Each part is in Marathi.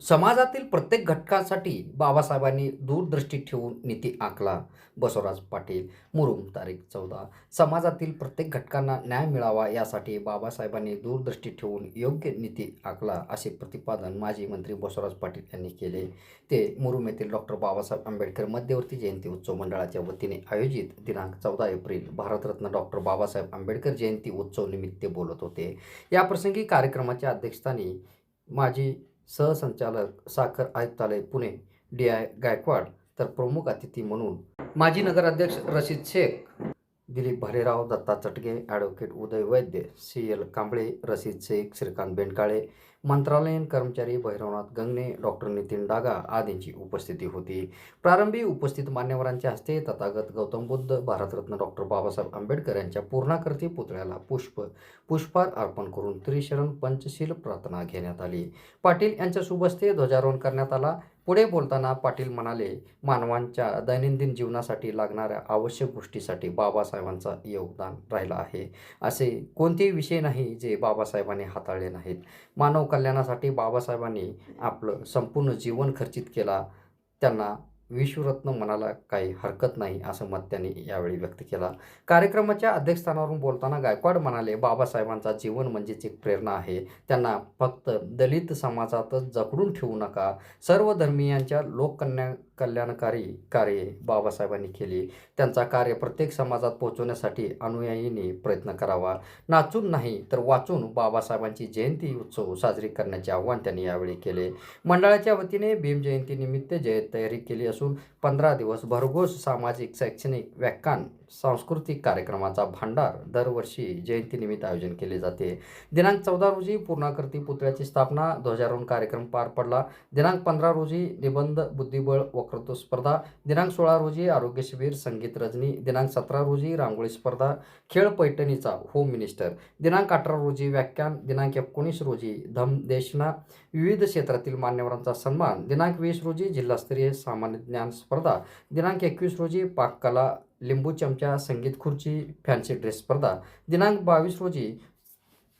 समाजातील प्रत्येक घटकासाठी बाबासाहेबांनी दूरदृष्टी ठेवून नीती आखला. बसवराज पाटील मुरुम तारीख चौदा समाजातील प्रत्येक घटकांना न्याय मिळावा यासाठी बाबासाहेबांनी दूरदृष्टी ठेवून योग्य नीती आखला असे प्रतिपादन माजी मंत्री बसवराज पाटील यांनी केले. ते मुरुम येथील डॉक्टर बाबासाहेब आंबेडकर मध्यवर्ती जयंती उत्सव मंडळाच्या वतीने आयोजित दिनांक चौदा एप्रिल भारतरत्न डॉक्टर बाबासाहेब आंबेडकर जयंती उत्सव निमित्त बोलत होते. याप्रसंगी कार्यक्रमाच्या अध्यक्षस्थानी माजी सहसंचालक साखर आयुक्तालय पुणे डी आय गायकवाड तर प्रमुख अतिथी म्हणून माजी नगराध्यक्ष Rashid Shaikh Dilip Bhalerao Datta Chatge advocate Uday Vaidya C L Kamble Rashid Shaikh Shrikant Bendkale मंत्रालयीन कर्मचारी भैरवनाथ गंगणे डॉक्टर नितीन डागा आदींची उपस्थिती होती. प्रारंभी उपस्थित मान्यवरांच्या हस्ते तथागत गौतम बुद्ध भारतरत्न डॉक्टर बाबासाहेब आंबेडकर यांच्या पूर्णाकृती पुतळ्याला पुष्प पुष्पहार अर्पण करून त्रिशरण पंचशील प्रार्थना घेण्यात आली. पाटील यांच्या शुभ ध्वजारोहण करण्यात आला. पुढे बोलताना पाटील म्हणाले मानवांच्या दैनंदिन जीवनासाठी लागणाऱ्या आवश्यक गोष्टीसाठी बाबासाहेबांचा योगदान राहिलं आहे. असे कोणतेही विषय नाही जे बाबासाहेबांनी हाताळले नाहीत. मानव कल्याणासाठी बाबासाहेबांनी आपलं संपूर्ण जीवन खर्चित केला. त्यांना विश्वरत्न मनाला काही हरकत नाही असं मत त्यांनी यावेळी व्यक्त केला. कार्यक्रमाच्या अध्यक्षस्थानावरून बोलताना गायकवाड म्हणाले बाबासाहेबांचा जीवन म्हणजेच एक प्रेरणा आहे. त्यांना फक्त दलित समाजातच जखडून ठेवू नका. सर्व धर्मीयांच्या लोककन्या कल्याणकारी कार्ये बाबासाहेबांनी केली. त्यांचा कार्य प्रत्येक समाजात पोहोचवण्यासाठी अनुयायींनी प्रयत्न करावा. नाचून नाही तर वाचून बाबासाहेबांची जयंती उत्सव साजरी करण्याचे आव्हान त्यांनी यावेळी केले. मंडळाच्या वतीने भीमजयंतीनिमित्त जयंत तयारी केली असून पंधरा दिवस भरघोस सामाजिक शैक्षणिक व्याख्यान सांस्कृतिक कार्यक्रमाचा भांडार दरवर्षी जयंतीनिमित्त आयोजन केले जाते. दिनांक चौदा रोजी पूर्णाकृती पुतळ्याची स्थापना ध्वजारोहण कार्यक्रम पार पडला. दिनांक पंधरा रोजी निबंध बुद्धिबळ वक्तृत्व स्पर्धा. दिनांक सोळा रोजी आरोग्य शिबिर संगीत रजनी. दिनांक सतरा रोजी रांगोळी स्पर्धा. खेळ पैठणीचा होम मिनिस्टर. दिनांक अठरा रोजी व्याख्यान. दिनांक एकोणीस रोजी धम देशना. विविध क्षेत्रातील मान्यवरांचा सन्मान. दिनांक वीस रोजी जिल्हास्तरीय सामान्य ज्ञान स्पर्धा. दिनांक एकवीस रोजी पाककला लिंबू चमचा संगीत खुर्ची फॅन्सी ड्रेस स्पर्धा. दिनांक बावीस रोजी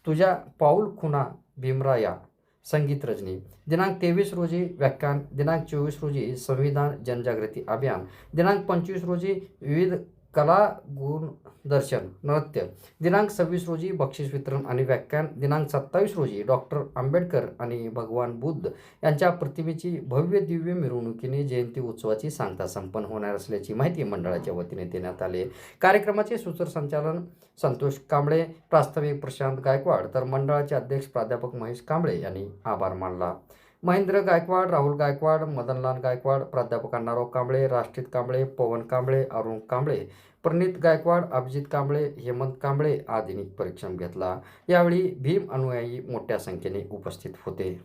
तुझ्या पाऊल खुना भीमराया संगीत रजनी. दिनांक तेवीस रोजी व्याख्यान. दिनांक चोवीस रोजी संविधान जनजागृती अभियान. दिनांक पंचवीस रोजी विविध कला गुण दर्शन नृत्य दिनांक सव्वीस रोजी बक्षीस वितरण आणि व्याख्यान दिनांक सत्तावीस रोजी डॉक्टर आंबेडकर आणि भगवान बुद्ध यांच्या प्रतिमेची भव्य दिव्य मिरवणुकीने जयंती उत्सवाची सांगता संपन्न होणार असल्याची माहिती मंडळाच्या वतीने देण्यात आली. कार्यक्रमाचे सूत्रसंचालन संतोष कांबळे प्रास्ताविक प्रशांत गायकवाड तर मंडळाचे अध्यक्ष प्राध्यापक महेश कांबळे यांनी आभार मानला. महेंद्र गायकवाड राहुल गायकवाड मदनलाल गायकवाड प्राध्यापक अण्णाराव कांबळे राष्ट्रीत कांबळे पवन कांबळे अरुण कांबळे प्रणित गायकवाड अभिजित कांबळे हेमंत कांबळे आदींनी परीक्षण घेतला. यावेळी भीम अनुयायी मोठ्या संख्येने उपस्थित होते.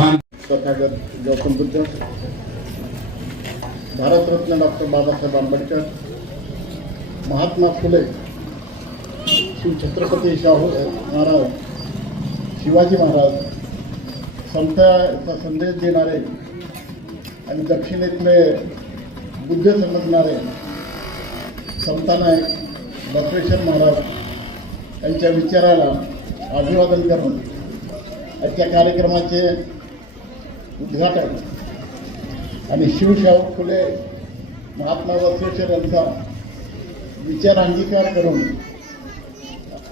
छान तथागत गौतम बुद्ध भारतरत्न डॉक्टर बाबासाहेब आंबेडकर महात्मा फुले श्री छत्रपती शाहू महाराज शिवाजी महाराज संताचा संदेश देणारे आणि दक्षिणेतले बुद्ध समजणारे संतानायक बसवेश्वर महाराज यांच्या विचाराला अभिवादन करून आजच्या कार्यक्रमाचे उद्घाटन आणि शिवशाहू फुले महात्मा बसवेश्वर यांचा विचार अंगीकार करून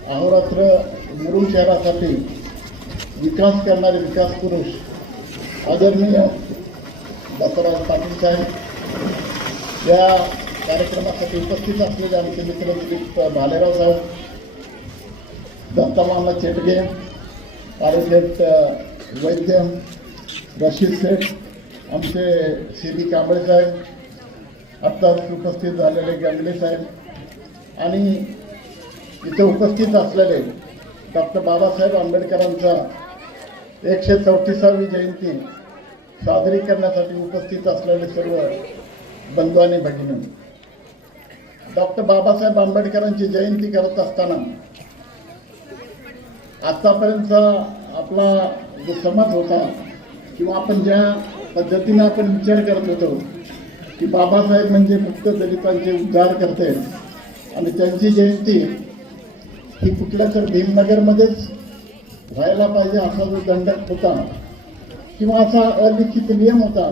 अहोरात्र मुरुड शहरासाठी विकास करणारे विकास पुरुष आदरणीय दत्तराज पाटील साहेब या कार्यक्रमासाठी उपस्थित असलेले आमचे मित्र दिलीप भालेराव साहेब दत्तामाना चेटगे ॲडव्होकेट वैद्य रशीद शेख आमचे सी बी कांबळे साहेब आत्ताच उपस्थित झालेले गंगले साहेब आणि इथे उपस्थित असलेले डॉक्टर बाबासाहेब आंबेडकरांचा एकशे चौतीसावी जयंती साजरी करण्यासाठी उपस्थित असलेले सर्व बंधू आणि भगिनी. डॉक्टर बाबासाहेब आंबेडकरांची जयंती करत असताना आतापर्यंतचा आपला जो समज होता किंवा आपण ज्या पद्धतीनं आपण विचार करत होतो की बाबासाहेब म्हणजे मुक्त दलितांचे उद्धार करते आणि त्यांची जयंती ही कुठल्या तर भीमनगरमध्येच व्हायला पाहिजे असा जो दंडक होता किंवा असा अलिखित नियम होता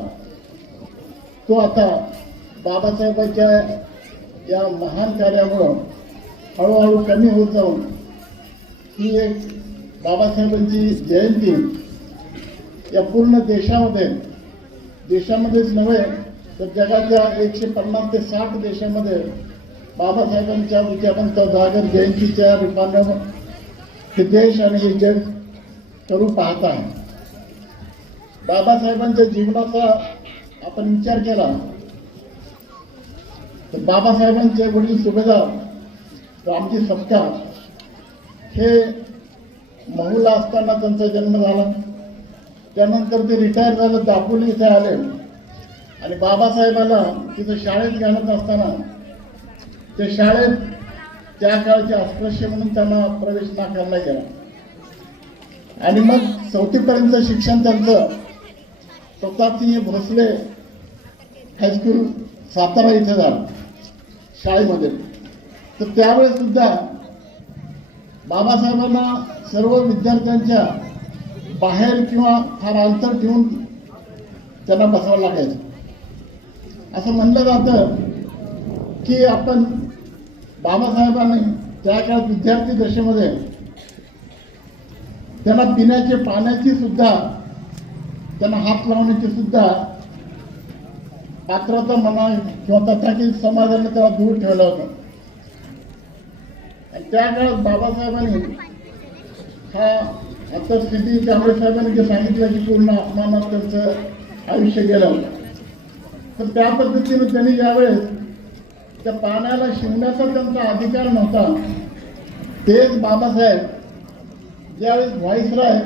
तो आता बाबासाहेबांच्या या महान कार्यामुळं हळूहळू कमी होत जाऊन ही एक बाबासाहेबांची जयंती या पूर्ण देशामध्ये देशामध्येच नव्हे तर जगाच्या एकशे पन्नास ते साठ देशामध्ये बाबासाहेबांच्या विचारांचा जागर जयंतीच्या रूपानं हे देश आणि हे जग करू पाहत आहे. बाबासाहेबांच्या जीवनाचा आपण विचार केला तर बाबासाहेबांचे वडील सुभेदार रामजी सपकाळ हे महुला असताना त्यांचा जन्म झाला. त्यानंतर ते रिटायर झालं दापोली इथे आले. आणि बाबासाहेबाला तिथं शाळेत घालत असताना ते शाळेत त्या काळचे अस्पृश्य म्हणून त्यांना प्रवेश नाकारला गेला. आणि मग चौथीपर्यंत शिक्षण त्यांचं प्रतापसिंह भोसले हायस्कूल सातारा इथं झालं शाळेमध्ये. तर त्यावेळेस सुद्धा बाबासाहेबांना सर्व विद्यार्थ्यांच्या बाहेर किंवा फार अंतर ठेवून त्यांना बसावं लागायचं. असं म्हणलं जातं की आपण बाबासाहेबांनी त्या काळात विद्यार्थी दशेमध्ये त्यांना पिण्याचे पाण्याची सुद्धा त्यांना हात लावण्याची सुद्धा पात्रता म्हणा किंवा तथाकथित समाजाने त्याला दूर ठेवलं होतं. आणि त्या काळात बाबासाहेबांनी हा आता किती कांबळे साहेबांनी जे सांगितलं की पूर्ण अपमानात त्यांचं आयुष्य गेलं. तर त्या पद्धतीनं त्यांनी ज्यावेळेस त्या पाण्याला शिवण्याचा त्यांचा अधिकार नव्हता. तेच बाबासाहेब ज्यावेळेस व्हाईसराय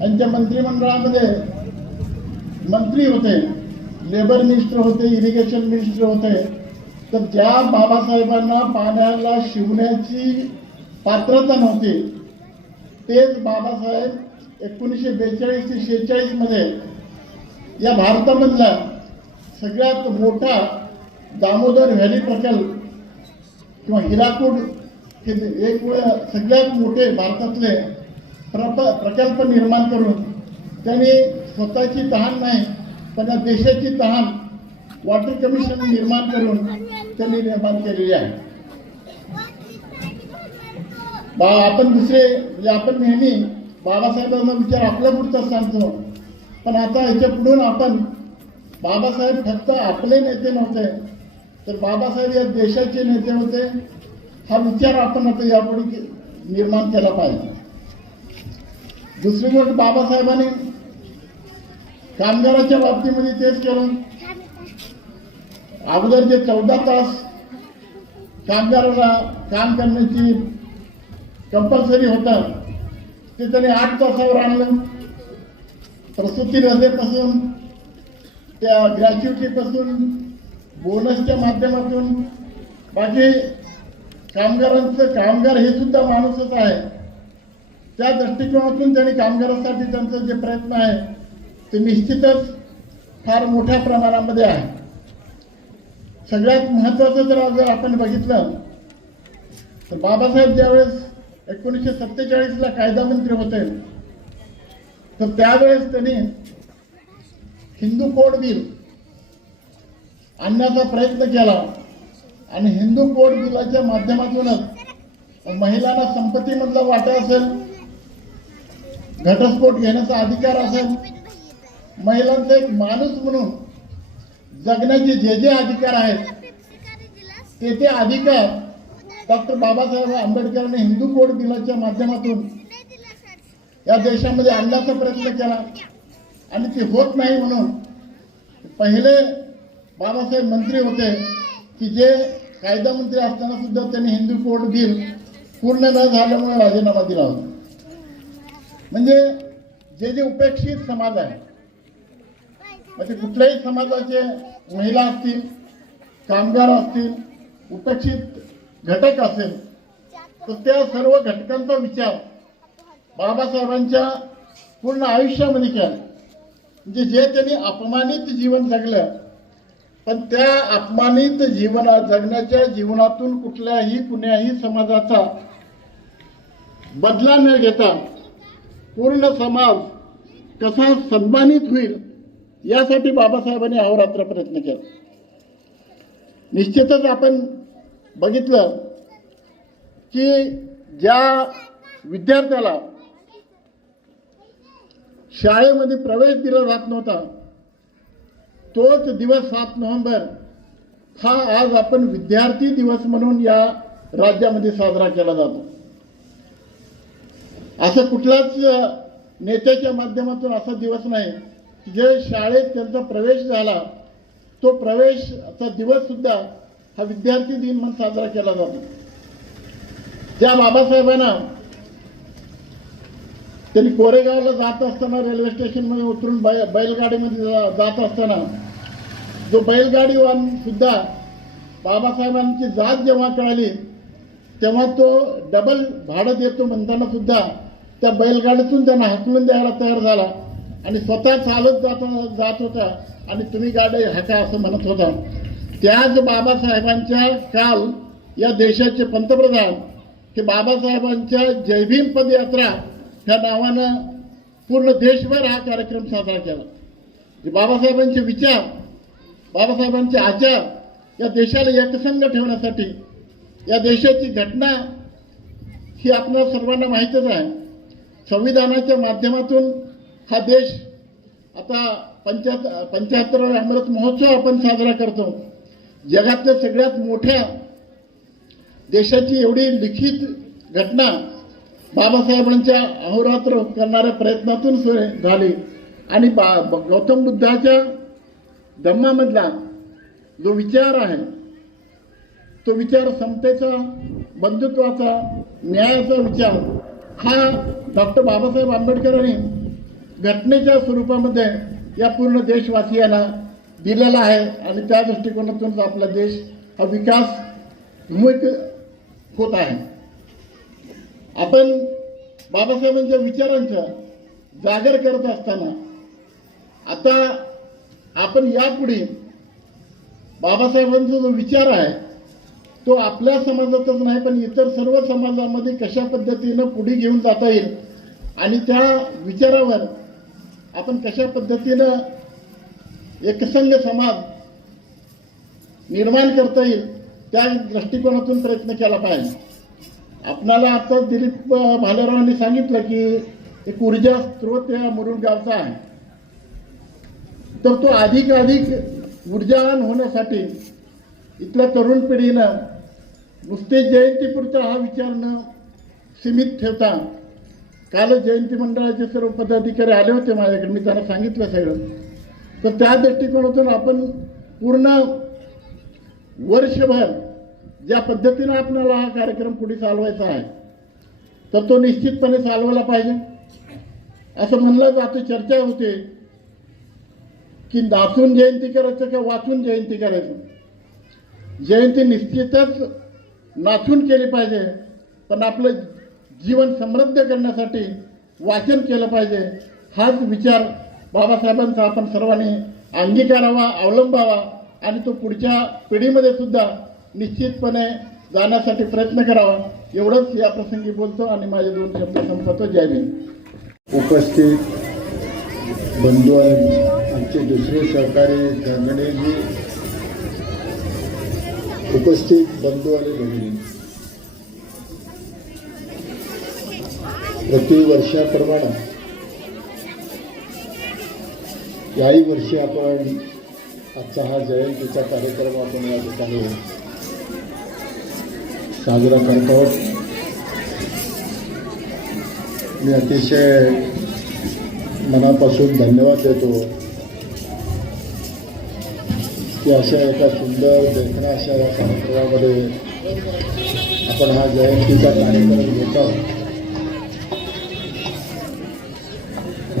यांच्या मंत्रिमंडळामध्ये मंत्री होते लेबर मिनिस्टर होते इरिगेशन मिनिस्टर होते तर ज्या बाबासाहेबांना पाण्याला शिवण्याची पात्रता नव्हती तेच बाबासाहेब एकोणीसशे बेचाळीस ते शेहेचाळीसमध्ये या भारतामधला सगळ्यात मोठा दामोदर व्हॅली प्रकल्प किंवा हिराकूड हे एक वेळ सगळ्यात मोठे भारतातले प्रप प्रकल्प निर्माण करून त्यांनी स्वतःची तहान नाही पण या देशाची तहान वॉटर कमिशन निर्माण करून त्यांनी निर्माण केलेली आहे. बा आपण दुसरे म्हणजे आपण नेहमी बाबासाहेबांचा विचार आपल्या पुढचाच सांगतो. पण आता ह्याच्या पुढून आपण बाबासाहेब फक्त आपले नेते नव्हते तर बाबासाहेब या देशाचे नेते होते. हा विचार आपण आता यापुढे निर्माण केला पाहिजे. दुसरी गोष्ट बाबासाहेबांनी कामगाराच्या बाबतीमध्ये तेच केलं. अगोदर जे चौदा तास कामगाराला काम करण्याची कंपल्सरी होतं. ते त्याने आठ तासावर आणलं. प्रसूती रजेपासून त्या ग्रॅच्युटीपासून बोनसच्या माध्यमातून बाकी कामगारांचं कामगार हे सुद्धा माणूसच आहे. त्या दृष्टिकोनातून त्यांनी कामगारांसाठी त्यांचं जे प्रयत्न आहे ते निश्चितच फार मोठ्या प्रमाणामध्ये आहे. सगळ्यात महत्त्वाचं जर जर आपण बघितलं तर बाबासाहेब ज्यावेळेस एकोणीसशे सत्तेचाळीसला कायदा मंत्री होते. तर त्यावेळेस त्यांनी हिंदू कोड बिल आणण्याचा प्रयत्न केला. आणि हिंदू कोड बिलाच्या माध्यमातूनच महिलांना संपत्तीमधला वाटा असेल घटस्फोट घेण्याचा अधिकार असेल महिलांचा एक माणूस म्हणून जगण्याचे जे जे अधिकार आहेत ते ते अधिकार डॉक्टर बाबासाहेब आंबेडकरांनी हिंदू कोड बिलाच्या माध्यमातून या देशामध्ये आणण्याचा प्रयत्न केला. आणि ते होत नाही म्हणून पहिले बाबासाहेब मंत्री होते की जे कायदा मंत्री असताना सुद्धा त्यांनी हिंदू कोड बिल पूर्ण न झाल्यामुळे राजीनामा दिला होता. म्हणजे जे जे उपेक्षित समाज आहे म्हणजे कुठल्याही समाजाचे महिला असतील कामगार असतील उपेक्षित घटक असेल तर त्या सर्व घटकांचा विचार बाबासाहेबांच्या पूर्ण आयुष्यामध्ये केला. म्हणजे जे त्यांनी अपमानित जीवन जगलं पण त्या अपमानित जीवना जगण्याच्या जीवनातून कुठल्याही कुण्याही समाजाचा बदला न घेता पूर्ण समाज कसा सन्मानित होईल यासाठी बाबासाहेबांनी अहोरात्र प्रयत्न केला. निश्चितच आपण बघितलं की ज्या विद्यार्थ्याला शाळेमध्ये प्रवेश दिला जात नव्हता तोच दिवस सात नोव्हेंबर हा आज आपण विद्यार्थी दिवस म्हणून या राज्यामध्ये साजरा केला जातो. असं कुठलाच नेत्याच्या माध्यमातून असा दिवस नाही की जे शाळेत त्यांचा प्रवेश झाला तो प्रवेशचा दिवस सुद्धा हा विद्यार्थी दिन म्हणून साजरा केला जातो. त्या बाबासाहेबांना त्यांनी कोरेगावला जात असताना रेल्वे स्टेशनमध्ये उतरून बै बैलगाडीमध्ये जा- जात असताना जो बैलगाडीवान सुद्धा बाबासाहेबांची जात जेव्हा कळाली तेव्हा तो डबल भाडं देतो म्हणताना सुद्धा त्या बैलगाडीतून त्यांना हकलून द्यायला तयार झाला आणि स्वतः चालत जात जात होता आणि तुम्ही गाडी हाका असं म्हणत होता. त्याच बाबासाहेबांच्या काल या देशाचे पंतप्रधान हे बाबासाहेबांच्या जयभीम पदयात्रा ह्या नावानं पूर्ण देशभर हा कार्यक्रम साजरा केला. म्हणजे बाबासाहेबांचे विचार बाबासाहेबांचे आचार या देशाला एकसंघ ठेवण्यासाठी या देशाची घटना ही आपल्या सर्वांना माहीतच आहे. संविधानाच्या माध्यमातून हा देश आता पंच्याहत्तर पंच्याहत्तरावा अमृत महोत्सव आपण साजरा करतो. जगातल्या सगळ्यात मोठ्या देशाची एवढी लिखित घटना बाबासाहेबांच्या अहोरात्र करणाऱ्या प्रयत्नातून सुरू झाली. आणि बा गौतम बुद्धाच्या धम्मामधला जो विचार आहे तो विचार समतेचा बंधुत्वाचा न्यायाचा विचार हा डॉक्टर बाबासाहेब आंबेडकरांनी घटनेच्या स्वरूपामध्ये या पूर्ण देशवासियांना दिलेला आहे आणि त्या दृष्टिकोनातूनच आपला देश हा विकास विमुख होत आहे. आपण बाबासाहेबांच्या विचारांचा जागर करत असताना आता आपण यापुढे बाबासाहेबांचा जो विचार आहे तो आपल्या समाजातच नाही पण इतर सर्व समाजामध्ये कशा पद्धतीनं पुढे घेऊन जाता येईल आणि त्या विचारावर आपण कशा पद्धतीनं एकसंघ समाज निर्माण करता येईल त्या दृष्टिकोनातून प्रयत्न केला पाहिजे. आपणाला आता दिलीप भालेरावांनी सांगितलं की एक ऊर्जा स्रोत या मुरुड गावचा आहे. तर तो अधिक अधिक ऊर्जावान होण्यासाठी इथल्या तरुण पिढीनं नुसते जयंतीपुरता हा विचार न सीमित ठेवता काल जयंती मंडळाचे सर्व पदाधिकारी आले होते माझ्याकडे. मी त्यांना सांगितलं सगळं. तर त्या दृष्टिकोनातून आपण पूर्ण वर्षभर ज्या पद्धतीनं आपल्याला हा कार्यक्रम पुढे चालवायचा आहे तर तो निश्चितपणे चालवायला पाहिजे. असं म्हणलं जातं चर्चा होते की नाचून जयंती करायचं का वाचून जयंती करायचं. जयंती निश्चितच नाचून केली पाहिजे पण आपलं जीवन समृद्ध करण्यासाठी वाचन केलं पाहिजे हाच विचार बाबासाहेबांचा आपण सर्वांनी अंगीकारावा अवलंबावा आणि तो पुढच्या पिढीमध्ये सुद्धा निश्चितपणे जाण्यासाठी प्रयत्न करावा. एवढंच या प्रसंगी बोलतो आणि माझे दोन शब्द संपवतो. जय भीम. उपस्थित बंधू आणि आमचे दुसरे सहकारी गंगणेजी उपस्थित बंधू आणि भगिनी. प्रतिवर्षाप्रमाणे याही वर्षी आपण आजचा हा जयंतीचा कार्यक्रम आपण या ठिकाणी साजरा करतो मी अतिशय मनापासून धन्यवाद देतो की अशा एका सुंदर देखण्या अशा या कार्यक्रमामध्ये आपण हा जयंतीचा कार्यक्रम घेत आहोत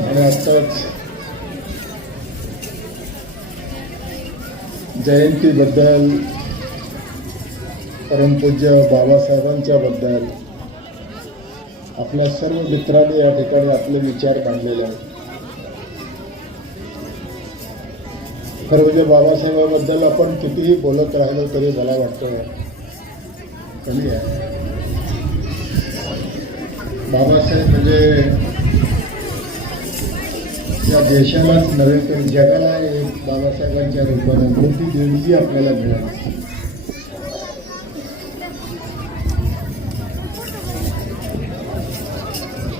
आणि आत्ताच जयंतीबद्दल परमपूज्य बाबासाहेबांच्या बद्दल आपल्या सर्व मित्रांनी या ठिकाणी आपले विचार मांडलेले आहेत. खरं म्हणजे बाबासाहेबाबद्दल आपण कितीही बोलत राहिलो तरी मला वाटतं कमी आहे. बाबासाहेब म्हणजे या देशालाच नव्हे तर जगाला एक बाबासाहेबांच्या रूपानं मोठी देणगी आपल्याला मिळाली.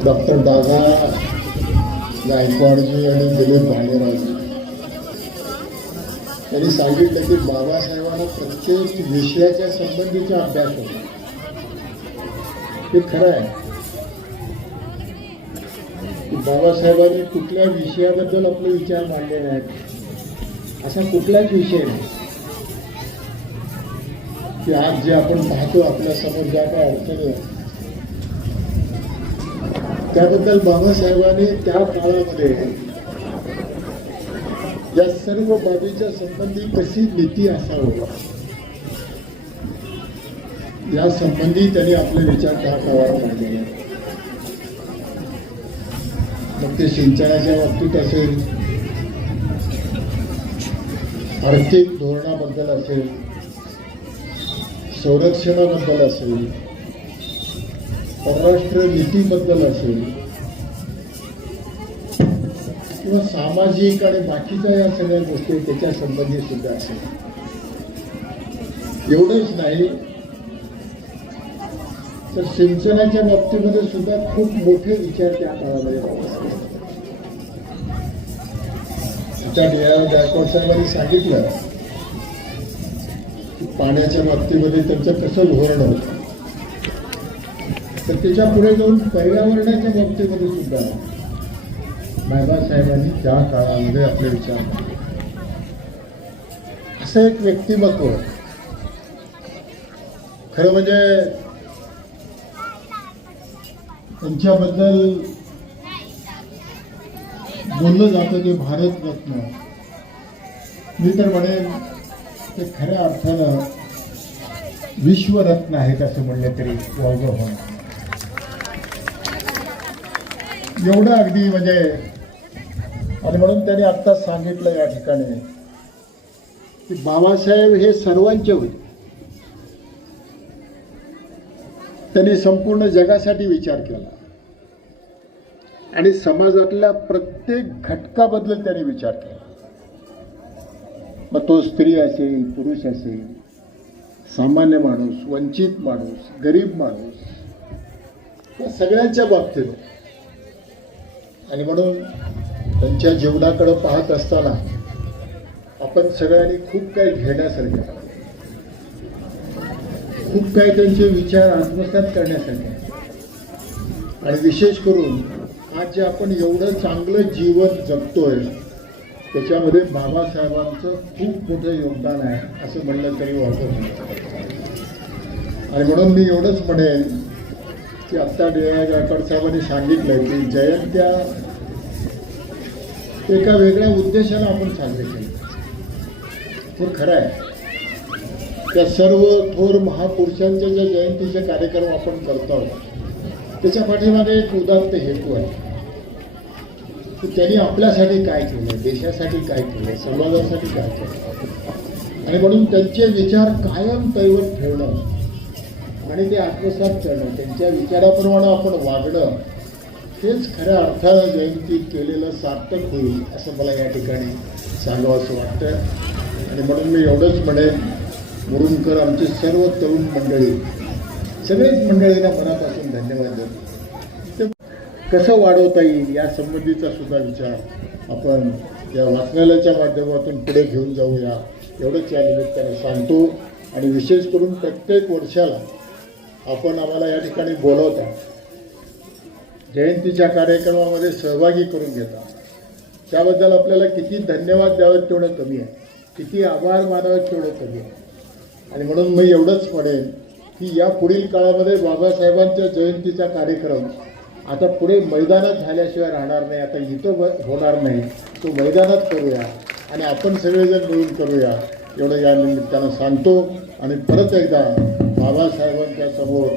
डॉक्टर दादा गायकवाडजी आणि दिलीप भालेरावजी त्यांनी सांगितलं की बाबासाहेबांना प्रत्येक विषयाच्या संबंधीचा अभ्यास होता. हे खरं आहे. बाबासाहेबांनी कुठल्या विषयाबद्दल आपले विचार मांडले नाहीत असा कुठलाच विषय नाही की आज जे आपण पाहतो आपल्यासमोर ज्या काय अडचणी आहेत त्याबद्दल बाबासाहेबांनी त्या काळामध्ये या सर्व बाबीच्या संबंधी कशी नीती असावी या संबंधी त्यांनी आपले विचार त्या काळात मांडलेले आहेत. मग ते सिंचनाच्या बाबतीत असेल आर्थिक धोरणाबद्दल असेल संरक्षणाबद्दल असेल परराष्ट्र नीतीबद्दल असेल किंवा सामाजिक आणि बाकीच्या या सगळ्या गोष्टी त्याच्या संबंधी सुद्धा असेल. एवढंच नाही तर सिंचनाच्या बाबतीमध्ये सुद्धा खूप मोठे विचार त्या काळामध्ये बाबासाहेब त्या डी आर गायकवाड साहेबांनी सांगितलं की पाण्याच्या बाबतीमध्ये त्यांचं कसं धोरण होतं. तर त्याच्या पुढे जाऊन पर्यावरणाच्या बाबतीमध्ये सुद्धा बाबासाहेबांनी त्या काळामध्ये आपले विचार असं एक व्यक्तिमत्व खरं म्हणजे त्यांच्याबद्दल बोललं जातं की भारतरत्न मी तर म्हणेन ते खऱ्या अर्थानं विश्वरत्न आहेत असं म्हणलं तरी वावगं एवढं अगदी म्हणजे आणि म्हणून त्यांनी आत्ताच सांगितलं या ठिकाणी की बाबासाहेब हे सर्वांचे होते. त्यांनी संपूर्ण जगासाठी विचार केला. आणि समाजातल्या प्रत्येक घटकाबद्दल त्यांनी विचार केला. मग तो स्त्री असेल पुरुष असेल सामान्य माणूस वंचित माणूस गरीब माणूस या सगळ्यांच्या बाबतीत. आणि म्हणून त्यांच्या जीवनाकडं पाहत असताना आपण सगळ्यांनी खूप काही घेण्यासारखे खूप काही त्यांचे विचार आत्मसात करण्यासाठी आहे. आणि विशेष करून आज जे आपण एवढं चांगलं जीवन जगतोय त्याच्यामध्ये बाबासाहेबांचं खूप मोठं योगदान आहे असं म्हणलं तरी वाटत आणि म्हणून मी एवढंच म्हणेन की आत्ता डी आय गायकवाड साहेबांनी सांगितलं की जयंत्या एका वेगळ्या उद्देशाला आपण साजरे केले. हे खरं आहे त्या सर्व थोर महापुरुषांच्या ज्या जयंतीचे कार्यक्रम आपण करतो त्याच्या पाठीमागे एक उदात्त हेतू आहे. की त्यांनी आपल्यासाठी काय केलं देशासाठी काय केलं समाजासाठी काय केलं आणि म्हणून त्यांचे विचार कायम तैवत ठेवणं आणि ते आत्मसात करणं त्यांच्या विचाराप्रमाणे आपण वागणं हेच खऱ्या अर्थानं जयंती केलेलं सार्थक होईल असं मला या ठिकाणी सांगावं असं वाटतं आणि म्हणून मी एवढंच म्हणेन मुरुमकर आमचे सर्व तरुण मंडळी सगळेच मंडळींना मनापासून धन्यवाद देतो. ते कसं वाढवता येईल या संबंधीचा सुद्धा विचार आपण या वाचनालयाच्या माध्यमातून पुढे घेऊन जाऊया. एवढंच या निमित्तानं सांगतो. आणि विशेष करून प्रत्येक वर्षाला आपण आम्हाला या ठिकाणी बोलवता. जयंतीच्या कार्यक्रमामध्ये सहभागी करून घेता. त्याबद्दल आपल्याला किती धन्यवाद द्यावेत तेवढं कमी आहे. किती आभार मानावेत तेवढं कमी आहे. आणि म्हणून मी एवढंच म्हणेन की या पुढील काळामध्ये बाबासाहेबांच्या जयंतीचा कार्यक्रम आता पुढे मैदानात झाल्याशिवाय राहणार नाही आता इथं ब- होणार नाही. तो मैदानात करूया आणि आपण सगळेजण मिळून करूया एवढं या निमित्तानं सांगतो. आणि परत एकदा बाबासाहेबांच्या समोर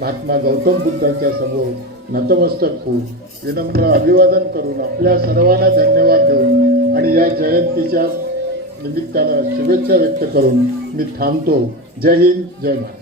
महात्मा गौतम बुद्धांच्या समोर नतमस्तक होऊन विनम्र अभिवादन करून आपल्या सर्वांना धन्यवाद देऊन आणि या जयंतीच्या निमित्तानं शुभेच्छा व्यक्त करून मी थांबतो. जय हिंद जय महाराष्ट्र